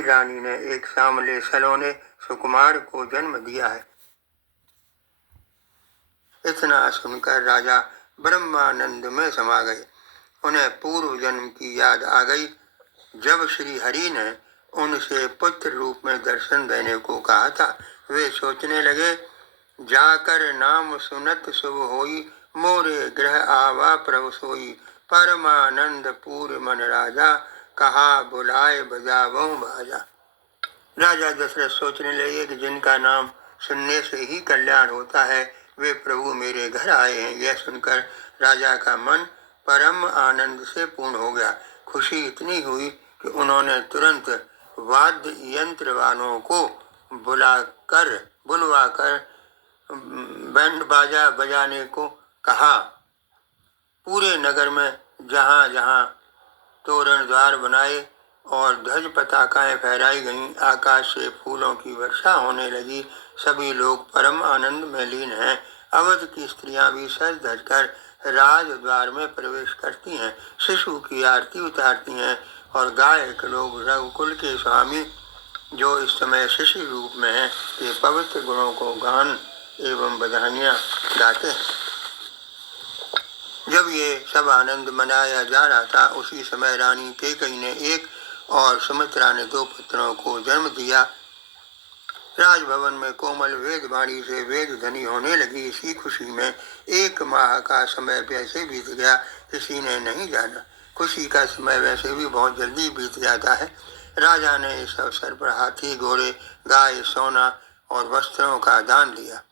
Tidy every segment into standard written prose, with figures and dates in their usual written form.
रानी ने एक श्यामले सलोने सुकुमार को जन्म दिया है। इतना सुनकर राजा ब्रह्मानंद में समा गए। उन्हें पूर्व जन्म की याद आ गई। जब श्री हरि ने उनसे पुत्र रूप में दर्शन देने को कहा था, वे सोचने लगे, जाकर नाम सुनत शुभ होई, मोरे ग्रह आवा प्रभु सोई, परमानंद पूर मन राजा, कहा बुलाए बजावों बाजा। राजा दशरथ सोचने लगे कि जिनका नाम सुनने से ही कल्याण होता है, वे प्रभु मेरे घर आए हैं। यह सुनकर राजा का मन परम आनंद से पूर्ण हो गया। खुशी इतनी हुई कि उन्होंने तुरंत वाद्य यंत्र वालों को बुलवाकर बैंड बाजा बजाने को कहा। पूरे नगर में जहाँ जहाँ तोरण द्वार बनाए और ध्वज पताकाएं फहराई गईं, आकाश से फूलों की वर्षा होने लगी। सभी लोग परम आनंद में लीन हैं। अवध की स्त्रियां भी सज धजकर राज द्वार में प्रवेश करती हैं, शिशु की आरती उतारती हैं और गायक लोग रघुकुल के स्वामी जो इस समय शिशु रूप में हैं के पवित्र गुणों को गान एवं बधाइयां गाते हैं। जब ये सब आनंद मनाया जा रहा था, उसी समय रानी कैकेयी ने एक और सुमित्रा ने 2 पुत्रों को जन्म दिया। राजभवन में कोमल वेद वाणी से वेद ध्वनि होने लगी। इसी खुशी में 1 माह का समय वैसे बीत गया, किसी ने नहीं जाना। खुशी का समय वैसे भी बहुत जल्दी बीत जाता है। राजा ने इस अवसर पर हाथी, घोड़े, गाय, सोना और वस्त्रों का दान दिया।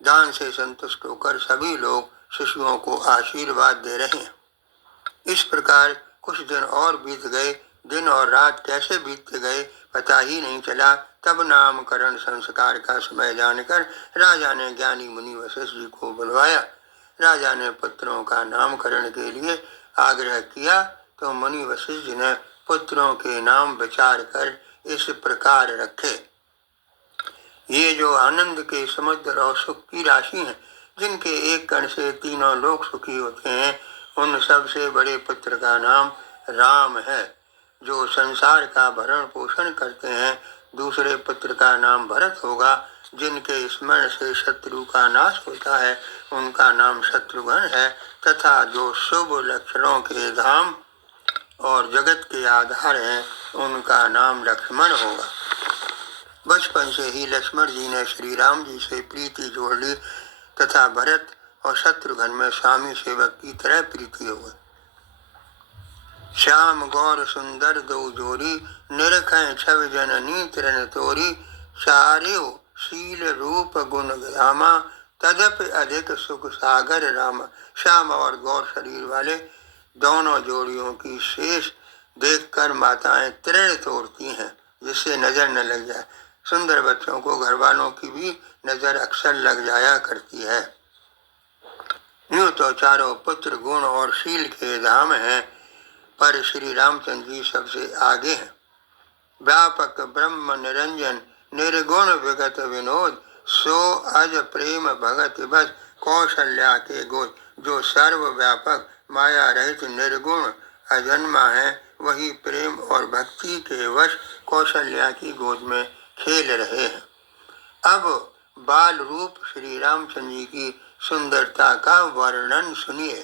दान से संतुष्ट होकर सभी लोग शिशुओं को आशीर्वाद दे रहे हैं। इस प्रकार कुछ दिन और बीत गए। दिन और रात कैसे बीतते गए पता ही नहीं चला। तब नामकरण संस्कार का समय जानकर राजा ने ज्ञानी मुनि वशिष्ठ जी को बुलवाया। राजा ने पुत्रों का नामकरण के लिए आग्रह किया तो मुनि वशिष्ठ जी ने पुत्रों के नाम विचार कर इस प्रकार रखे। ये जो आनंद के समुद्र और सुख की राशि हैं, जिनके एक कण से तीनों लोग सुखी होते हैं, उन सबसे बड़े पुत्र का नाम राम है, जो संसार का भरण पोषण करते हैं। दूसरे पुत्र का नाम भरत होगा, जिनके स्मरण से शत्रु का नाश होता है, उनका नाम शत्रुघ्न है। तथा जो शुभ लक्षणों के धाम और जगत के आधार हैं, उनका नाम लक्ष्मण होगा। बचपन से ही लक्ष्मण जी ने श्री राम जी से प्रीति जोड़ ली तथा भरत और शत्रुघ्न में स्वामी सेवक की तरह प्रीति हो गई। श्याम गौर सुंदर दो जोरी, निरखें छवि जननी तृण तोरी, चार्यो शील रूप गुण गामा, तदप अधिक सुख सागर रामा। श्याम और गौर शरीर वाले दोनों जोड़ियों की शेष देखकर माताएं तृण तोड़ती हैं, जिससे नजर न लग जाए। सुंदर बच्चों को घर वालों की भी नजर अक्सर लग जाया करती है। यूं तो चारों पुत्र गुण और शील के धाम हैं, पर श्री रामचंद्र जी सबसे आगे हैं। व्यापक ब्रह्म निरंजन, निर्गुण विगत विनोद, सो अज प्रेम भगत बस, कौशल्या के गोद। जो सर्व व्यापक माया रहित निर्गुण अजन्मा है, वही प्रेम और भक्ति के वश कौशल्या की गोद में खेल रहे हैं। अब बाल रूप श्री रामचंद्र जी की सुंदरता का वर्णन सुनिए।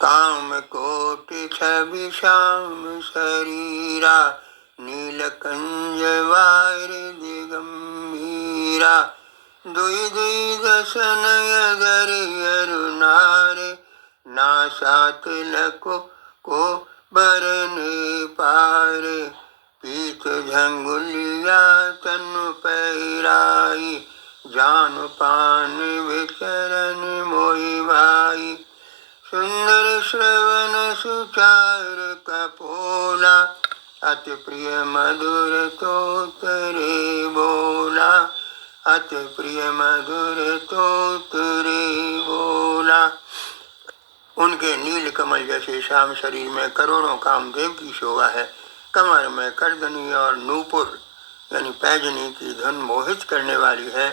काम कोटि छवि श्याम शरीरा, नीलकंज वारिधि गंभीरा, दुई दुई दसन अरुणारे, नासा तिलक को बरने पारे, पीत झंगुलिया तनु पैराई, जान पान विचरण मोहि भाई, सुंदर श्रवण सुचार कपोला, अति प्रिय मधुर तो तेरे बोला, अति प्रिय मधुर तो तेरे बोला। उनके नील कमल जैसे श्याम शरीर में करोड़ों कामदेव की शोभा है। कमर में करदनी और नूपुर यानी पैजनी की धुन मोहित करने वाली है।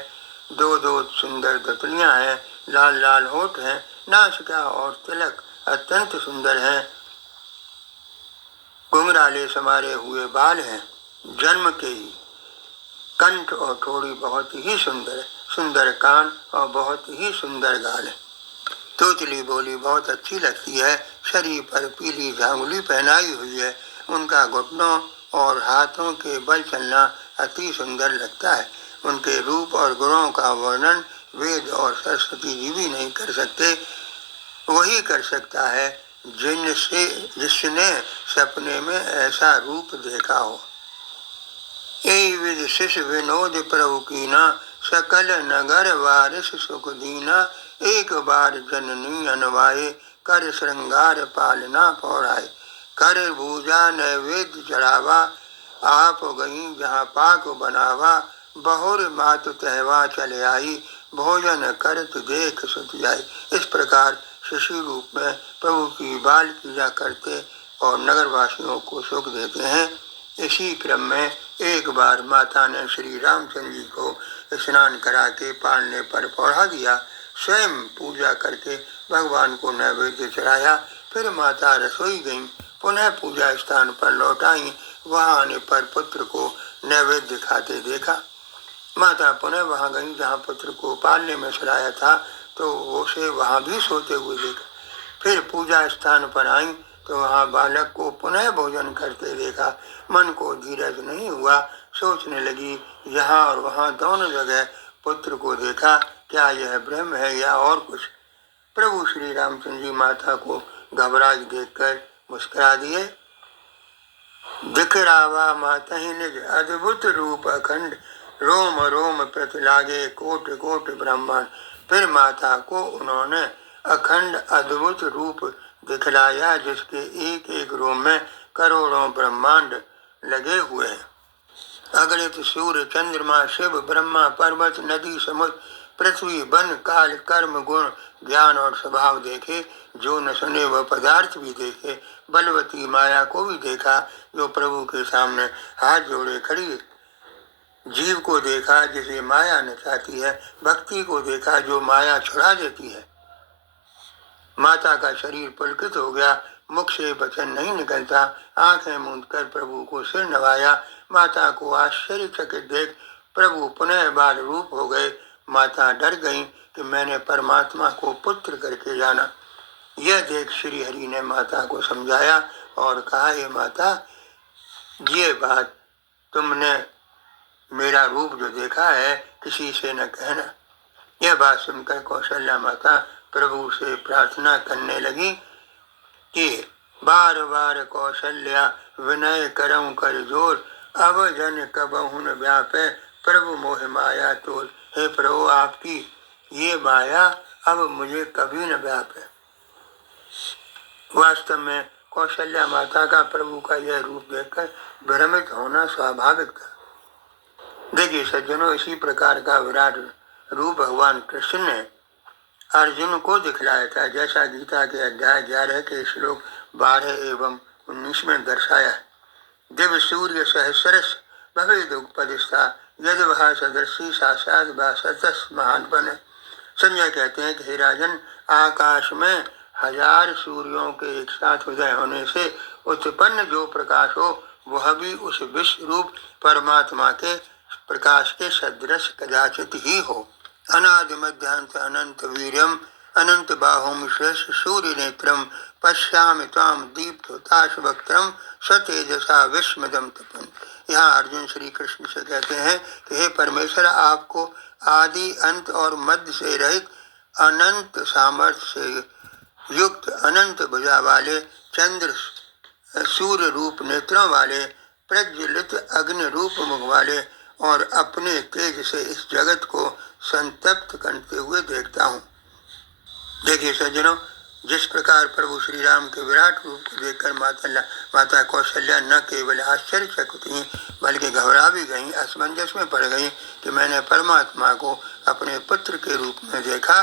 2 सुंदर दतलियां हैं, लाल लाल होठ हैं, नासिका और तिलक अत्यंत सुंदर हैं। घुंघराले समारे हुए बाल हैं, जन्म के ही कंठ और थोड़ी बहुत ही सुंदर सुंदर कान और बहुत ही सुंदर गाल है। तोतली बोली बहुत अच्छी लगती है, शरीर पर पीली झांगुली पहनाई हुई है, उनका घुटनों और हाथों के बल चलना अति सुंदर लगता है। उनके रूप और गुणों का वर्णन वेद और सरस्वती जी भी नहीं कर सकते, वही कर सकता है जिसने सपने में ऐसा रूप देखा हो। यही विधि शिष्य विनोद प्रभु कीना, सकल नगर वारिस सुख दीना, एक बार जननी अनवाए, कर श्रृंगार पालना पौड़ाए, कर पूजा नैवेद्य चढ़ावा, आप गई जहाँ पाक बनावा, बहुर मात तहवा चले आई, भोजन करत देख सुत जाए। इस प्रकार शिशु रूप में प्रभु की बाल पूजा करते और नगरवासियों को सुख देते हैं। इसी क्रम में एक बार माता ने श्री रामचंद्र जी को स्नान करा के पालने पर पौड़ा दिया, स्वयं पूजा करके भगवान को नैवेद्य चढ़ाया। फिर माता रसोई गईं, पुनः पूजा स्थान पर लौट आई। वहां आने पर पुत्र को नैवेद्य खाते देखा। माता पुनः वहां गईं जहां पुत्र को पालने में चढ़ाया था, तो उसे वहां भी सोते हुए देखा। फिर पूजा स्थान पर आई तो वहाँ बालक को पुनः भोजन करते देखा। मन को धीरज नहीं हुआ, सोचने लगी यहाँ और वहाँ दोनों जगह पुत्र को देखा, क्या यह ब्रह्म है या और कुछ। प्रभु श्री रामचंद्र जी माता को घबराहट देखकर मुस्कुरा दिए। दिख रावा माता ही निज अद्भुत रूप अखंड, रोम रोम प्रति लागे कोट कोट ब्रह्मांड। फिर माता को उन्होंने अखंड अद्भुत रूप दिखलाया, जिसके एक एक रोम में करोड़ों ब्रह्मांड लगे हुए हैं। अगणित सूर्य चंद्रमा शिव ब्रह्मा पर्वत नदी समुद्र पृथ्वी वन काल कर्म गुण ज्ञान और स्वभाव देखे, जो न सुने वह पदार्थ भी देखे। बलवती माया को भी देखा, जो प्रभु के सामने हाथ जोड़े खड़ी है। जीव को देखा जिसे माया नचाती है, भक्ति को देखा जो माया छुड़ा देती है। माता का शरीर पुलकित हो गया, मुख से वचन नहीं निकलता। आंखें मूंदकर प्रभु को सिर नवाया। माता को आश्चर्यचकित देख प्रभु पुनः बाल रूप हो गए। माता डर गईं कि मैंने परमात्मा को पुत्र करके जाना। यह देख श्री हरि ने माता को समझाया और कहा, हे माता, ये बात तुमने मेरा रूप जो देखा है किसी से न कहना। यह बात सुनकर कौशल्या माता प्रभु से प्रार्थना करने लगी कि बार बार कौशल्या विनय करऊं कर जोर, अब जन कबहुन व्यापे प्रभु मोह माया तोर। हे प्रभु, आपकी ये माया अब मुझे कभी न व्यापे। वास्तव में कौशल्या माता का प्रभु का यह रूप देखकर भ्रमित होना स्वाभाविक था। देखिए सज्जनों, इसी प्रकार का विराट रूप भगवान कृष्ण ने अर्जुन को दिखलाया था, जैसा गीता के अध्याय 11 के श्लोक 12 एवं 19 में दर्शाया है। दिव्य सूर्य सहस्रश भवेद उपदिष्टा यद वहा सदृशी साक्षात भासतस महान बने। संजय कहते हैं कि हे राजन, आकाश में 1000 सूर्यों के एक साथ उदय होने से उत्पन्न जो प्रकाश हो, वह भी उस विश्व रूप परमात्मा के प्रकाश के सदृश कदाचित ही हो। अनादि मध्यांत अनंत वीर्यम अनंत बाहुम श्रेष्ठ सूर्य नेत्रम पश्यामि त्वाम दीप्तहुताश वक्त्रम सतेजसा विस्मदम तपन। यहाँ अर्जुन श्री कृष्ण से कहते हैं कि हे परमेश्वर, आपको आदि अंत और मध्य से रहित अनंत सामर्थ्य से युक्त अनंत भुजा वाले चंद्र सूर्य रूप नेत्रों वाले प्रज्वलित अग्नि रूप मुख वाले और अपने तेज से इस जगत को संतप्त करते हुए देखता हूँ। देखिए सज्जनों, जिस प्रकार प्रभु श्री राम के विराट रूप को देखकर माता कौशल्या न केवल आश्चर्यचकित हुई बल्कि घबरा भी गईं, असमंजस में पड़ गईं कि मैंने परमात्मा को अपने पुत्र के रूप में देखा।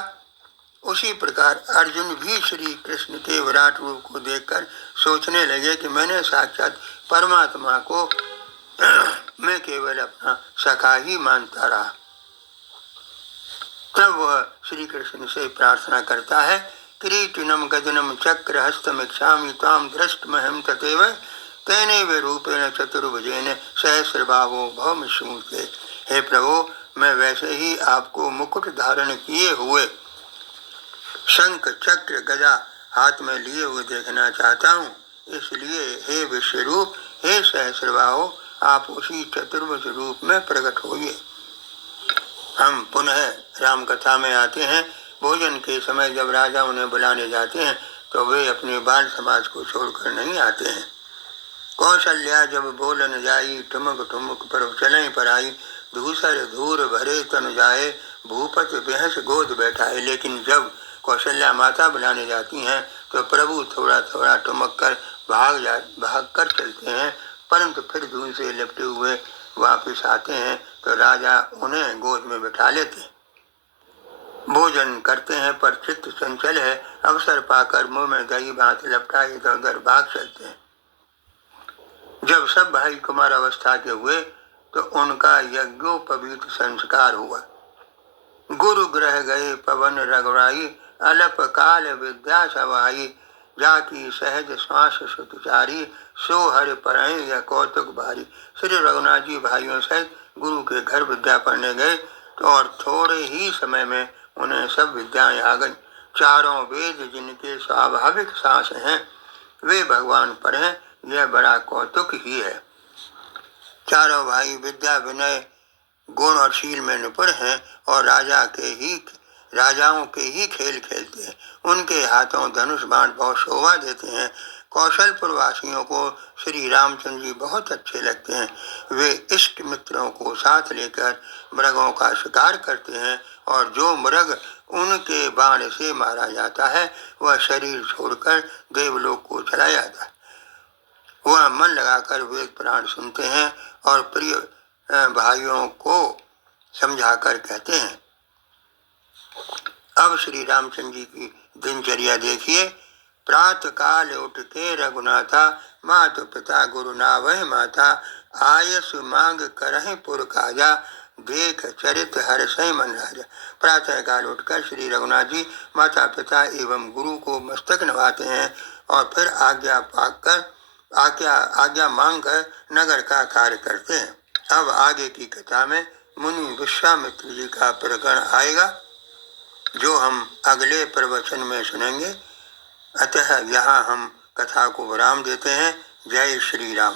उसी प्रकार अर्जुन भी श्री कृष्ण के विराट रूप को देखकर सोचने लगे कि मैंने साक्षात परमात्मा को मैं केवल अपना सखा ही मानता रहा। तब वह श्री कृष्ण से प्रार्थना करता है, किरीटिनम गजनम चक्र हस्तम इच्छामि ताम दृष्टमहम ततेव तेनैव रूपेण चतुर्भुजेन सहस्रबाहो भवमिष्णुते। हे प्रभु, मैं वैसे ही आपको मुकुट धारण किए हुए शंख चक्र गदा हाथ में लिए हुए देखना चाहता हूँ। इसलिए हे विश्वरूप, हे सहस्रबाहो, आप उसी चतुर्भुज रूप में प्रकट होइए। हम पुनः राम कथा में आते हैं। भोजन के समय जब राजा उन्हें बुलाने जाते हैं तो वे अपने बाल समाज को छोड़कर नहीं आते हैं। कौशल्या जब बोलन जाई, ठुमक ठुमक पर चलें पर आई, धूसर धूर भरे तन जाए, भूपत बेहस गोद बैठाए। लेकिन जब कौशल्या माता बुलाने जाती हैं तो प्रभु थोड़ा थोड़ा ठुमक कर भाग कर चलते हैं, परंतु फिर धूल से लिपटे हुए वापिस आते हैं तो राजा उन्हें गोद में बैठा लेते हैं। भोजन करते हैं पर चित्त चंचल है, अवसर पाकर मुंह में दही भात लपटाए इधर उधर भाग चलते हैं। जब सब भाई कुमार अवस्था के हुए तो उनका यज्ञोपवीत संस्कार हुआ। गुरु ग्रह गए पवन रघुराई, अलप काल विद्या सवाई, जाकी सहज श्वास सुतचारी, सो हर परहि यह कौतुक भारी। श्री रघुनाथ जी भाइयों सहित गुरु के घर विद्या पढ़ने गए तो और थोड़े ही समय में उन्हें सब विद्याएं आ गई। चारों वेद जिनके स्वाभाविक सांस हैं वे भगवान पर हैं, यह बड़ा कौतुक ही है। चारों भाई विद्या विनय गुण और शील में निपुण हैं और राजाओं के ही खेल खेलते हैं। उनके हाथों धनुष बाण बहुत शोभा देते हैं। कौशलपुर वासियों को श्री रामचंद्र जी बहुत अच्छे लगते हैं। वे इष्ट मित्रों को साथ लेकर मृगों का शिकार करते हैं और जो मृग उनके बाण से मारा जाता है वह शरीर छोड़कर देवलोक को चला जाता है। वह मन लगाकर वेद पुराण सुनते हैं और प्रिय भाइयों को समझाकर कहते हैं। अब श्री रामचंद्र जी की दिनचर्या देखिए। प्रातः काल उठ के रघुनाथा, मातु पिता गुरु नावह माता, आयस मांग करहि पुर काजा, देख चरित हर्षै मन राजा। प्रातः काल उठकर श्री रघुनाथ जी माता पिता एवं गुरु को मस्तक नवाते हैं और फिर आज्ञा मांग कर नगर का कार्य करते हैं। अब आगे की कथा में मुनि विश्वामित्र जी का प्रकरण आएगा जो हम अगले प्रवचन में सुनेंगे। अतः यहाँ हम कथा को विराम देते हैं। जय श्री राम।